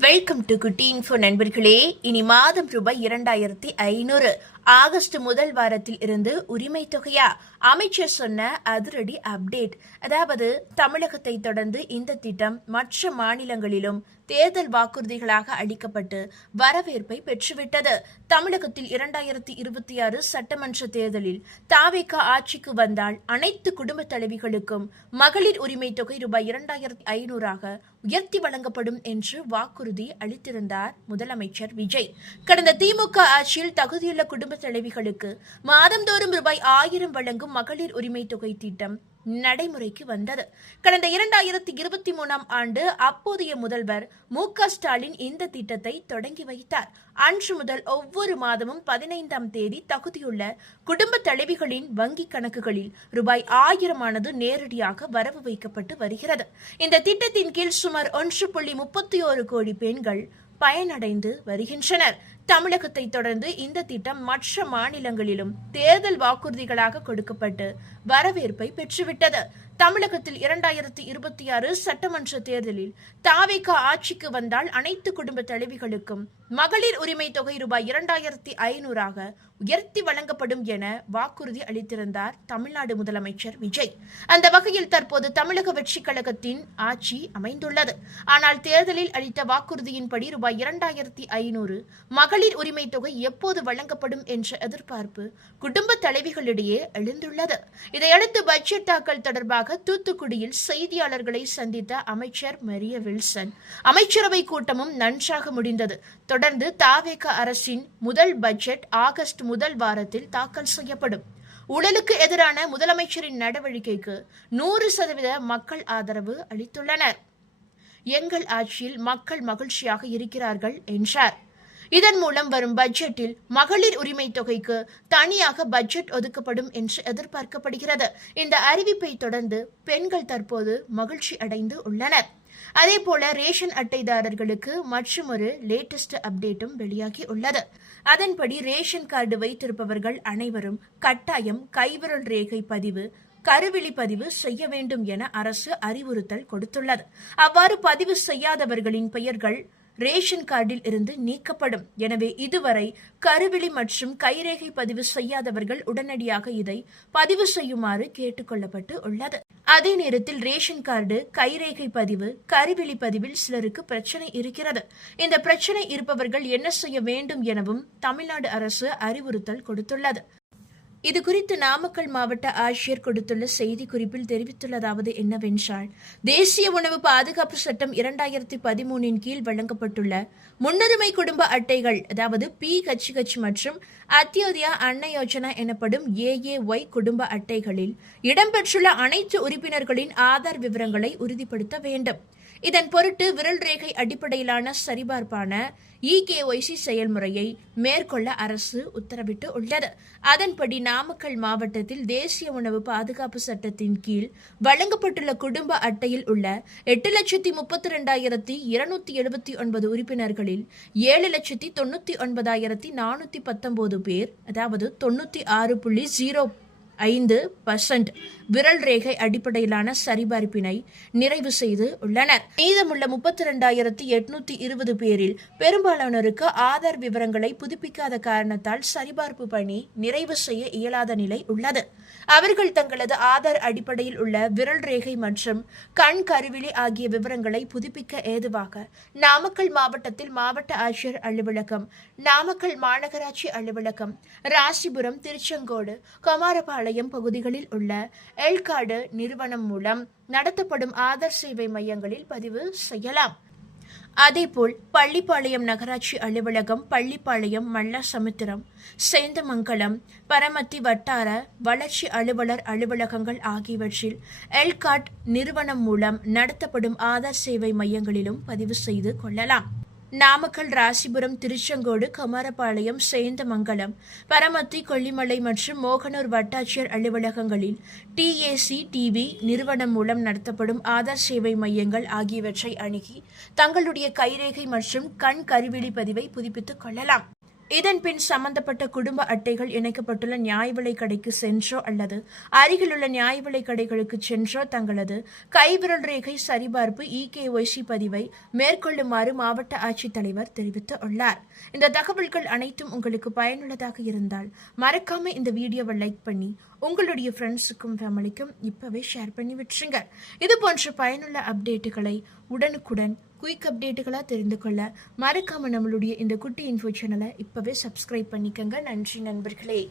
Welcome to குட்டி info நண்பர்களே. இனி மாதம் ரூபாய் 2500 ஆகஸ்ட் முதல் வாரத்தில் இருந்து உரிமை தொகையா? அமைச்சர் சொன்ன அதிரடி அப்டேட். அதாவது தமிழகத்தை தொடர்ந்து இந்த திட்டம் மற்ற மாநிலங்களிலும் தேர்தல் வாக்குறுதிகளாக அளிக்கப்பட்டு வரவேற்பை பெற்றுவிட்டது. தமிழகத்தில் 2026 சட்டமன்ற தேர்தலில் தாவேகா ஆட்சிக்கு வந்தால் அனைத்து குடும்ப தலைவிகளுக்கும் மகளிர் உரிமை தொகை ரூபாய் 2500 உயர்த்தி வழங்கப்படும் என்று வாக்குறுதி அளித்திருந்தார் முதலமைச்சர் விஜய். கடந்த திமுக ஆட்சியில் தகுதியுள்ள குடும்ப தலைவிகளுக்கு மாதந்தோறும் ரூபாய் 1000 வழங்கும் மகளிர் உரிமை தொகை திட்டம் நடைமுறைக்கு வந்தது. கடந்த 2023 ஆண்டு அப்போதைய முதல்வர் மு.க. ஸ்டாலின் இந்த திட்டத்தை தொடங்கி வைத்தார். அன்று முதல் ஒவ்வொரு மாதமும் 15ஆம் தேதி தகுதியுள்ள குடும்ப தலைவிகளின் வங்கி கணக்குகளில் ரூபாய் 1000 நேரடியாக வரவு வைக்கப்பட்டு வருகிறது. இந்த திட்டத்தின் கீழ் சுமார் 1.31 கோடி பெண்கள் பயனடைந்து வருகின்றனர். தமிழகத்தை தொடர்ந்து இந்த திட்டம் மற்ற மாநிலங்களிலும் தேர்தல் வாக்குறுதிகளாக கொடுக்கப்பட்டு வரவேற்பை பெற்றுவிட்டது. தமிழகத்தில் 2026 சட்டமன்ற தேர்தலில் தாவேகா ஆட்சிக்கு வந்தால் அனைத்து குடும்ப தலைவிகளுக்கும் மகளிர் உரிமை தொகை ரூபாய் 2500 உயர்த்தி வழங்கப்படும் என வாக்குறுதி அளித்திருந்தார் தமிழ்நாடு முதலமைச்சர் விஜய். அந்த வகையில் தற்போது தமிழக வெற்றிக் கழகத்தின் ஆட்சி அமைந்துள்ளது. ஆனால் தேர்தலில் அளித்த வாக்குறுதியின்படி ரூபாய் 2500 மகளிர் உரிமை தொகை எப்போது வழங்கப்படும் என்ற எதிர்பார்ப்பு குடும்ப தலைவிகளிடையே எழுந்துள்ளது. இதையடுத்து பட்ஜெட் தாக்கல் தொடர்பாக தூத்துக்குடியில் செய்தியாளர்களை சந்தித்த அமைச்சர் மரிய வில்சன், அமைச்சரவை கூட்டமும் நன்றாக முடிந்தது. தொடர்ந்து தாவேகா அரசின் முதல் பட்ஜெட் ஆகஸ்ட் முதல் வாரத்தில் தாக்கல் செய்யப்படும். ஊழலுக்கு எதிரான முதலமைச்சரின் நடவடிக்கைக்கு 100% மக்கள் ஆதரவு அளித்துள்ளனர். எங்கள் ஆட்சியில் மக்கள் மகிழ்ச்சியாக இருக்கிறார்கள் என்றார். இதன் மூலம் வரும் பட்ஜெட்டில் மகளிர் உரிமை தொகைக்கு தனியாக பட்ஜெட் ஒதுக்கப்படும் என்று எதிர்பார்க்கப்படுகிறது. இந்த அறிவிப்பை தொடர்ந்து பெண்கள் தற்போது மகிழ்ச்சி அடைந்து உள்ளனர். அதேபோல ரேஷன் அட்டைதாரர்களுக்கு மற்றொரு லேட்டஸ்ட் அப்டேட்டும் வெளியாகி உள்ளது. அதன்படி ரேஷன் கார்டு வைத்திருப்பவர்கள் அனைவரும் கட்டாயம் கைவிரல் ரேகை பதிவு, கருவிழி பதிவு செய்ய வேண்டும் என அரசு அறிவுறுத்தல் கொடுத்துள்ளது. அவ்வாறு பதிவு செய்யாதவர்களின் பெயர்கள் ரேஷன் கார்டில் இருந்து நீக்கப்படும். எனவே இதுவரை கருவிழி மற்றும் கைரேகை பதிவு செய்யாதவர்கள் உடனடியாக இதை பதிவு செய்யுமாறு கேட்டுக்கொள்ளப்பட்டு உள்ளது. அதே நேரத்தில் ரேஷன் கார்டு, கைரேகை பதிவு, கருவிழி பதிவில் சிலருக்கு பிரச்சனை இருக்கிறது. இந்த பிரச்சனை இருப்பவர்கள் என்ன செய்ய வேண்டும் எனவும் தமிழ்நாடு அரசு அறிவுறுத்தல் கொடுத்துள்ளது. இது குறித்து நாமக்கல் மாவட்ட ஆட்சியர் கொடுத்துள்ள செய்தி குறிப்பில் தெரிவித்துள்ளதாவது என்னவென்றால், தேசிய உணவு பாதுகாப்பு சட்டம் 2013 கீழ் வழங்கப்பட்டுள்ள முன்னுரிமை குடும்ப அட்டைகள், அதாவது PHH மற்றும் அத்தியோதயா அன்ன யோஜனா எனப்படும் AAY குடும்ப அட்டைகளில் இடம்பெற்றுள்ள அனைத்து உறுப்பினர்களின் ஆதார் விவரங்களை உறுதிப்படுத்த வேண்டும். இதன் பொருட்டு விரல் ரேகை அடிப்படையிலான சரிபார்ப்பான EKYC செயல்முறையை மேற்கொள்ள அரசு உத்தரவிட்டு உள்ளது. அதன்படி நாமக்கல் மாவட்டத்தில் தேசிய உணவு பாதுகாப்பு சட்டத்தின் கீழ் வழங்கப்பட்டுள்ள குடும்ப அட்டையில் உள்ள 8,32,279 உறுப்பினர்களில் 7,99,419 பேர், அதாவது 96.05% விரல் ரேகை அடிப்படையிலான சரிபார்ப்பினை நிறைவு செய்து உள்ளனர். மீதமுள்ள 32,820 பேரில் பெரும்பாலானோருக்கு ஆதார் விவரங்களை புதுப்பிக்காத காரணத்தால் சரிபார்ப்பு பணி நிறைவு செய்ய இயலாத நிலை உள்ளது. அவர்கள் தங்களது ஆதார் அடிப்படையில் உள்ள விரல் ரேகை மற்றும் கண் கருவிழி ஆகிய விவரங்களை புதுப்பிக்க ஏதுவாக நாமக்கல் மாவட்டத்தில் மாவட்ட ஆட்சியர் அலுவலகம், நாமக்கல் மாநகராட்சி அலுவலகம், ராசிபுரம், திருச்செங்கோடு, குமாரபாளையம் பகுதிகளில் உள்ள எல்கார்டு நிறுவனம் மூலம் நடத்தப்படும் ஆதார் சேவை மையங்களில் பதிவு செய்யலாம். அதேபோல் பள்ளிப்பாளையம் நகராட்சி அலுவலகம், பள்ளிப்பாளையம், மல்லசமுத்திரம், சேந்தமங்கலம், பரமத்தி வட்டார வளர்ச்சி அலுவலர் அலுவலகங்கள் ஆகியவற்றில் எல்கார்ட் நிறுவனம் மூலம் நடத்தப்படும் ஆதார் சேவை மையங்களிலும் பதிவு செய்து கொள்ளலாம். நாமக்கல், ராசிபுரம், திருச்செங்கோடு, குமாரபாளையம், சேந்தமங்கலம், பரமத்தி, கொல்லிமலை மற்றும் மோகனூர் வட்டாட்சியர் அலுவலகங்களில் TACTV நிறுவனம் மூலம் நடத்தப்படும் ஆதார் சேவை மையங்கள் ஆகியவற்றை அணுகி தங்களுடைய கைரேகை மற்றும் கண் கருவிழி பதிவை புதுப்பித்துக் கொள்ளலாம். இதன் பின் சம்பந்தப்பட்ட குடும்ப அட்டைகள் இணைக்கப்பட்டுள்ள நியாய விலைக் கடைக்கு சென்றோ அல்லது அருகிலுள்ள நியாய விலைக் கடைகளுக்கு சென்றோ தங்களது கைவிரல் ரேகை சரிபார்ப்பு EKYC பதிவை மேற்கொள்ளுமாறு மாவட்ட ஆட்சித்தலைவர் தெரிவித்துள்ளார். இந்த தகவல்கள் அனைத்தும் உங்களுக்கு பயனுள்ளதாக இருந்தால் மறக்காம இந்த வீடியோவை லைக் பண்ணி உங்களுடைய ஃப்ரெண்ட்ஸுக்கும் ஃபேமிலிக்கும் இப்பவே ஷேர் பண்ணி விட்டுருங்க. இது போன்ற பயனுள்ள அப்டேட்டுகளை உடனுக்குடன் குயிக் அப்டேட்டுகளாக தெரிந்து கொள்ள மறக்காம நம்மளுடைய இந்த குட்டி இன்ஃபோ சேனலை இப்பவே சப்ஸ்கிரைப் பண்ணிக்கங்க. நன்றி நண்பர்களே.